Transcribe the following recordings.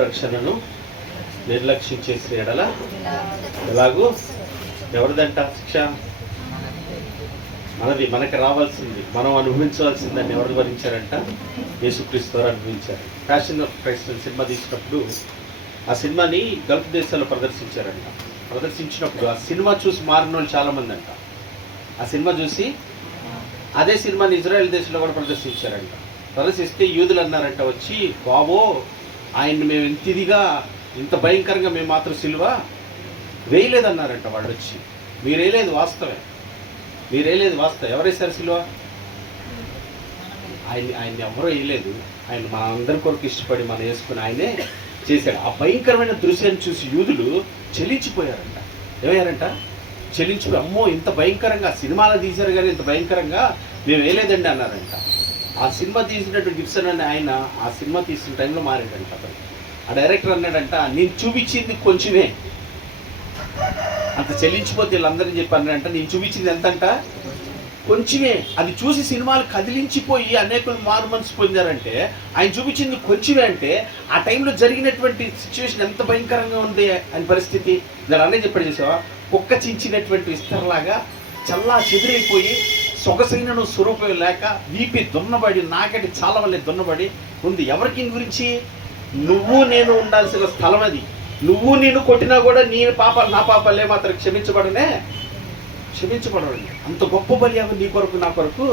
రక్షణను నిర్లక్ష్యం చేసిన ఎడల ఎలాగూ ఎవరిదంట శిక్ష? మనకి రావాల్సింది, మనం అనుభవించవలసిందని ఎవరు భరించారంట? యేసుక్రీస్తు వారు అనుభవించారు. ప్యాషన్ ఆఫ్ క్రైస్ట్ సినిమా తీసినప్పుడు ఆ సినిమాని గల్ఫ్ దేశాల్లో ప్రదర్శించారంట. ప్రదర్శించినప్పుడు ఆ సినిమా చూసి మారిన వాళ్ళు చాలామంది అంట. ఆ సినిమా చూసి అదే సినిమాని ఇజ్రాయెల్ దేశంలో కూడా ప్రదర్శించారంట. ప్రదర్శిస్తే యూదులు అన్నారంట వచ్చి, బాబో ఆయన్ని మేము ఇంత భయంకరంగా మేము మాత్రం సిలువ వేయలేదన్నారంట. వాళ్ళు వచ్చి, మీరేలేదు వాస్తవం. ఎవరేసారు సిలువ? ఆయన్ని ఎవరో వేయలేదు. ఆయన మన అందరి కొరకు ఇష్టపడి మనం వేసుకుని ఆయనే చేశాడు. ఆ భయంకరమైన దృశ్యాన్ని చూసి యూదులు చెల్లించిపోయారంట. ఏమయ్యారంట? చెల్లించిపోయి, అమ్మో ఇంత భయంకరంగా సినిమాలో తీశారు కానీ ఇంత భయంకరంగా మేము వేయలేదండి అన్నారంట. ఆ సినిమా తీసినట్టు గిబ్సన్ అని ఆయన ఆ సినిమా తీసిన టైంలో మారాడంట. అతను ఆ డైరెక్టర్ అన్నాడంట, నేను చూపించింది కొంచెమే, అంత చెల్లించిపోతే వీళ్ళందరినీ చెప్పానంట, నేను చూపించింది ఎంతంట? కొంచెమే. అది చూసి సినిమాలు కదిలించిపోయి అనేకులు మారు మనసు పొందారంటే ఆయన చూపించింది కొంచెమే. అంటే ఆ టైంలో జరిగినటువంటి సిచ్యువేషన్ ఎంత భయంకరంగా ఉంది అని పరిస్థితి. దాని అన్నీ చెప్పాడు చేసావా, కుక్క చించినటువంటి విస్తరలాగా చల్లా చెదిరైపోయి సొగసైన స్వరూపం లేక వీపి దున్నబడి నాకటి చాలా వల్లే దున్నబడి ఉంది. ఎవరికి గురించి? నువ్వు నేను ఉండాల్సిన స్థలం అది. నువ్వు నేను కొట్టినా కూడా నా పాపాలే మాత్రం క్షమించబడండి. అంత గొప్ప బలియాగం నీ కొరకు నా కొరకు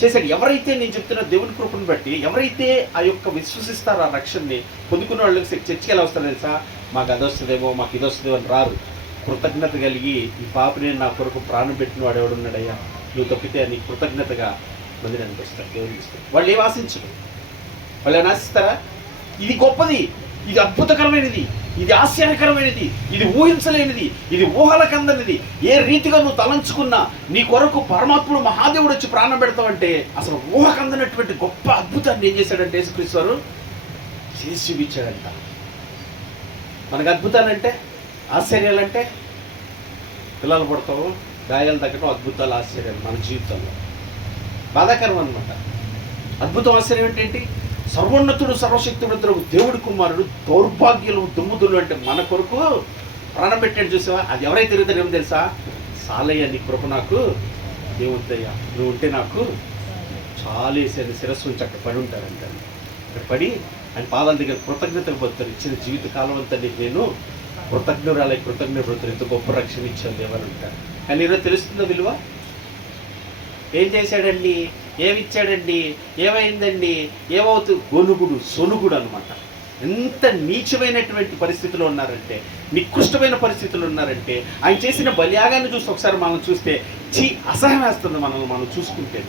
చేశాడు. ఎవరైతే నేను చెప్తున్న దేవుని కృపను బట్టి ఎవరైతే ఆ యొక్క విశ్వసిస్తారో ఆ రక్షణని పొందుకున్న వాళ్ళకి చర్చకి ఎలా వస్తారు తెలుసా? మాకు అది వస్తుందేమో, మాకు ఇది వస్తుందేమో అని రారు. కృతజ్ఞత కలిగి ఈ పాపని నా కొరకు ప్రాణం పెట్టిన వాడు ఎవడున్నాడయ్యా, నువ్వు తప్పితే నీకు కృతజ్ఞతగా మందిరానికి వస్తారు, దేవునికి ఇస్తారు. వాళ్ళు ఏం ఆశించరు. వాళ్ళు ఏమైనా ఆశిస్తారా? ఇది గొప్పది, ఇది అద్భుతకరమైనది, ఇది ఆశ్చర్యకరమైనది, ఇది ఊహించలేనిది, ఇది ఊహలకందనిది. ఏ రీతిగా నువ్వు తలంచుకున్నా నీ కొరకు పరమాత్ముడు మహాదేవుడు వచ్చి ప్రాణం పెడతావంటే అసలు ఊహకందనటువంటి గొప్ప అద్భుతాన్ని ఏం చేశాడంటే యేసుక్రీస్తు వారు చేసి చూపించాడంట. మనకు అద్భుతాలంటే, ఆశ్చర్యాలంటే పిల్లలు పడతాము, గాయాలు తగ్గడం అద్భుతాలు, ఆశ్చర్యాలు మన జీవితంలో బాధాకరం అనమాట. అద్భుతం ఆశ్చర్యం ఏంటి? సర్వోన్నతుడు సర్వశక్తివంతుడు దేవుడి కుమారుడు దౌర్భాగ్యులు దుమ్ముదులు అంటే మన కొరకు ప్రాణం పెట్టాడు. చూసావా? అది ఎవరైతే తిరుగుతారు ఏమో తెలుసా? సాలయ్య నీ కృప నాకు ఏమవుతాయ్యా, నువ్వు ఉంటే నాకు చాలా వేసేది శిరస్సు నుంచి అక్కడ పడి ఉంటారంట. అక్కడ పడి ఆయన పాదాల దగ్గర కృతజ్ఞతలు పొందుతారు. ఇచ్చిన జీవిత కాలం అంతా నీకు నేను కృతజ్ఞతలు ఇంత గొప్ప రక్షణ ఇచ్చాను దేవని ఉంటారు. కానీ ఈరోజు తెలుస్తుందో విలువ? ఏం చేశాడండి, ఏమిచ్చాడండి, ఏమైందండి, ఏమవుతుంది? గొనుగుడు సొనుగుడు అనమాట. ఎంత నీచమైనటువంటి పరిస్థితుల్లో ఉన్నారంటే, నికృష్టమైన పరిస్థితుల్లో ఉన్నారంటే ఆయన చేసిన బలియాగాన్ని చూసి ఒకసారి మనం చూస్తే అసహ్యం వేస్తుంది. మనం చూసుకుంటే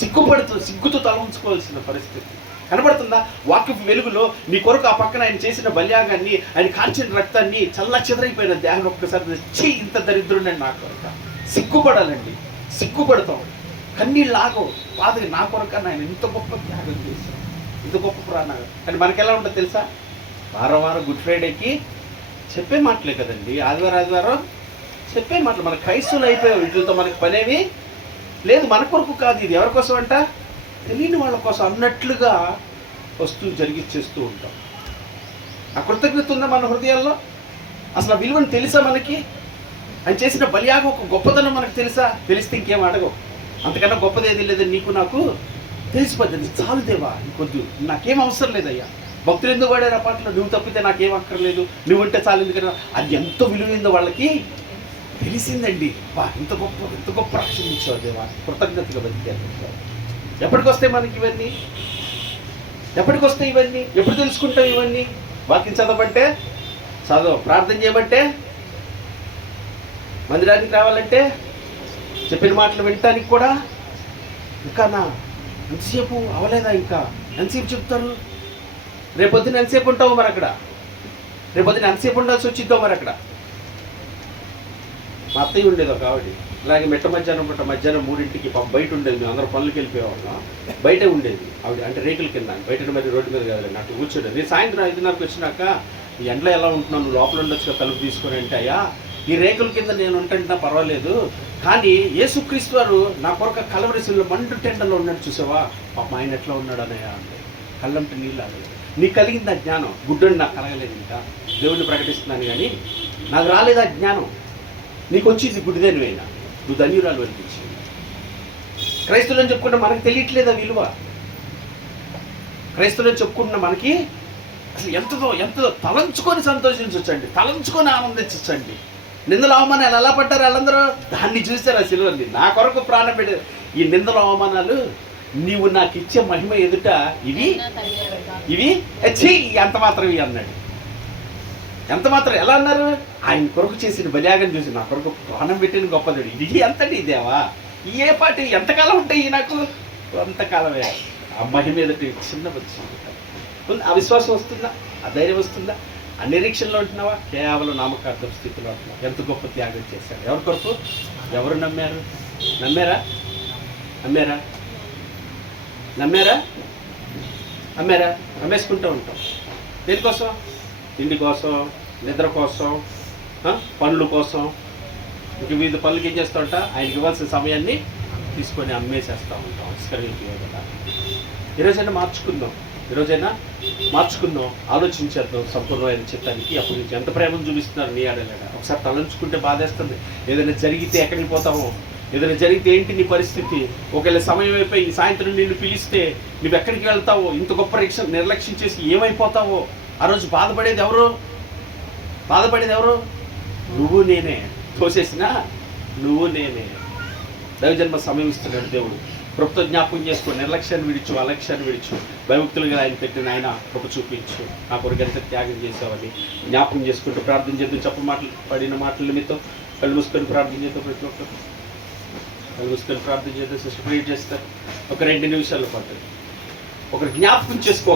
సిగ్గుతో తల ఉంచుకోవాల్సిన పరిస్థితి కనబడుతుందా? వాక్యపు వెలుగులో నీ కొరకు ఆ పక్కన ఆయన చేసిన బలియాగాన్ని, ఆయన కాల్చిన రక్తాన్ని, చల్ల చెదరైపోయిన దేహం ఒక్కసారి ఇంత దరిద్రుండండి నా కొరక. సిగ్గుపడాలండి, సిగ్గుపడతాం, కన్నీళ్ళు ఆగవు. బాధగా నా కొరకు ఆయన ఇంత గొప్ప త్యాగం చేశాడు, ఇంత గొప్ప ప్రాణాలు. కానీ మనకి ఎలా ఉంటుంది తెలుసా? వారం గుడ్ ఫ్రైడేకి చెప్పే మాటలే కదండి, ఆదివారం చెప్పే మాటలు. మన క్రైస్తవులు అయిపోయాం, వీటితో మనకి పనేమి లేదు. మన కొరకు కాదు, ఇది ఎవరి కోసం అంట? తెలియని వాళ్ళ కోసం అన్నట్లుగా వస్తూ జరిగిచ్చేస్తూ ఉంటాం. ఆ కృతజ్ఞత ఉందా మన హృదయాల్లో? అసలు ఆ విలువను తెలుసా మనకి? ఆయన చేసిన బలియాగం ఒక గొప్పతనం మనకు తెలుసా? తెలిస్తే ఇంకేం అడగవు. అంతకన్నా గొప్పది ఏది లేదని నీకు నాకు తెలిసిపోతుంది. చాలు దేవా, ఇంకొద్దు, నాకేం అవసరం లేదయ్యా. భక్తులు ఎందుకు వాడారు ఆ పాటలో? నువ్వు తప్పితే నాకేం అక్కర్లేదు, నువ్వు ఉంటే చాలు. ఎందుకన్నా అది ఎంతో విలువైందో వాళ్ళకి తెలిసిందండి. ఇంత గొప్ప రక్షణ ఇచ్చావు దేవా, కృతజ్ఞతగా బతికారు. ఎప్పటికొస్తాయి మనకి ఇవన్నీ? ఎప్పటికొస్తాయి ఇవన్నీ? ఎప్పుడు తెలుసుకుంటాం ఇవన్నీ? వాక్యం చదవబట్టే, ప్రార్థన చేయబట్టే, మందిరానికి రావాలంటే, చెప్పిన మాటలు వినటానికి కూడా ఇంకానా ఎంతసేపు అవలేదా? ఇంకా ఎంతసేపు చెప్తారు? రేపొద్దున ఎంతసేపు ఉంటావు మరి అక్కడ? రేపొద్దున ఎంతసేపు ఉండాల్సి వచ్చిద్దాం మరి అక్కడ? మా అత్తయ్య ఉండేది ఒక ఆవిడ, అలాగే మధ్యాహ్నం 3ంటికి బయట ఉండేది. మేము అందరూ పనులకి వెళ్ళిపోయేవాళ్ళం, బయటే ఉండేది ఆవిడ. అంటే రేకుల కింద, బయట మరి రోడ్డు మీద కాదు, అటు కూర్చోండి. నేను సాయంత్రం 5:30కి వచ్చినాక, ఈ ఎండలో ఎలా ఉంటున్నాను, లోపల ఉండొచ్చుగా తలుపు తీసుకొని అంటే, అయ్యా ఈ రేకుల కింద నేను ఉంటుంటా పర్వాలేదు, కానీ యేసుక్రీస్తు వారు నా కొరకు కలవరిశిలో మండు టెండలో ఉన్నాడు చూసావా, పాపం ఆయన ఎట్లా ఉన్నాడు అన్నయ్య అంటే కళ్ళంటి నీళ్ళు ఆగలేదు. నీకు కలిగింది ఆ జ్ఞానం. గుడ్డని నాకు కలగలేదు, ఇంకా దేవుడిని ప్రకటిస్తున్నాను కానీ నాకు రాలేదు ఆ జ్ఞానం. నీకు వచ్చింది గుడ్డిదనివైనా, నువ్వు ధన్యురాలు అనిపించింది. క్రైస్తవులని చెప్పుకుంటే మనకు తెలియట్లేదా విలువ? క్రైస్తవులని చెప్పుకుంటున్న మనకి అసలు ఎంతదో తలంచుకొని సంతోషించవచ్చండి, తలంచుకొని ఆనందించండి. నిందల అవమానాలు ఎలా పడ్డారు వాళ్ళందరూ? దాన్ని చూశారు ఆ సిలువని. నా కొరకు ప్రాణం పెట్టారు. ఈ నిందల అవమానాలు నీవు నాకు ఇచ్చే మహిమ ఎదుట ఇవి ఎంత మాత్రం ఇవి అన్నాడు. ఎంత మాత్రం ఎలా అన్నారు? ఆయన కొరకు చేసిన బలియాగం చూసి నా కొరకు ప్రాణం పెట్టిన గొప్పది. ఇది ఎంతటి దేవా, ఏ పాటి ఎంతకాలం ఉంటాయి నాకు? అంతకాలమే. ఆ మహిమ ఎదుట చిన్న వచ్చింది. ఆ విశ్వాసం వస్తుందా? ఆ ధైర్యం వస్తుందా? ఆ నిరీక్షణలో ఉంటున్నావా? కేవలం నామకార్థ స్థితిలో ఉంటున్నావా? ఎంత గొప్ప త్యాగం చేశాడు. ఎవరి కొరకు? ఎవరు నమ్మారు? నమ్మారా? అమ్మారా? నమ్మారా? అమ్మారా? అమ్మేసుకుంటూ ఉంటాం. దేనికోసం? తిండి కోసం, నిద్ర కోసం, పనుల కోసం. ఇంక వివిధ పనులకి ఏం చేస్తూ ఉంటా? ఆయనకి ఇవ్వాల్సిన సమయాన్ని తీసుకొని అమ్మేసేస్తూ ఉంటాం. ఈరోజైనా మార్చుకుందాం, ఆలోచించేద్దాం సంపూర్ణమైన చిత్తానికి. అప్పుడు నుంచి ఎంత ప్రేమను చూపిస్తున్నారు నీ ఆడలేదా? ఒకసారి తలంచుకుంటే బాధేస్తుంది. ఏదైనా జరిగితే ఎక్కడికి పోతామో, ఏదైనా జరిగితే ఏంటి నీ పరిస్థితి? ఒకవేళ సమయం అయిపోయి ఈ సాయంత్రం నిన్ను పిలిస్తే నువ్వు ఎక్కడికి వెళ్తావో, ఇంత గొప్ప నిర్లక్ష్యం చేసి ఏమైపోతావో, ఆ రోజు బాధపడేది ఎవరు? నువ్వు నేనే. తోసేసినా నువ్వు నేనే. దైవజన్మ సమయం ఇస్తున్నాడు దేవుడు. ప్రభుత్వ జ్ఞాపకం చేసుకో. నిర్లక్ష్యాన్ని విడిచు, అలక్ష్యాన్ని విడిచు. భయభక్తులుగా ఆయన పెట్టిన ఆయన కృప చూపించు. నా కొరకు ఎంత త్యాగం చేసావని జ్ఞాపకం చేసుకుంటూ ప్రార్థన చేద్దాం. పడిన మాటల నిమిత్తం కళ్ళు మూసుకొని ప్రార్థన చేద్దాం. ప్రతి ఒక్కరు కళ్ళు మూసుకొని ప్రార్థన చేద్దాం. సిస్టర్ ప్రేయర్ చేస్తారు. ఒక 2 నిమిషాల పాటు ఒకరు జ్ఞాపకం చేసుకో.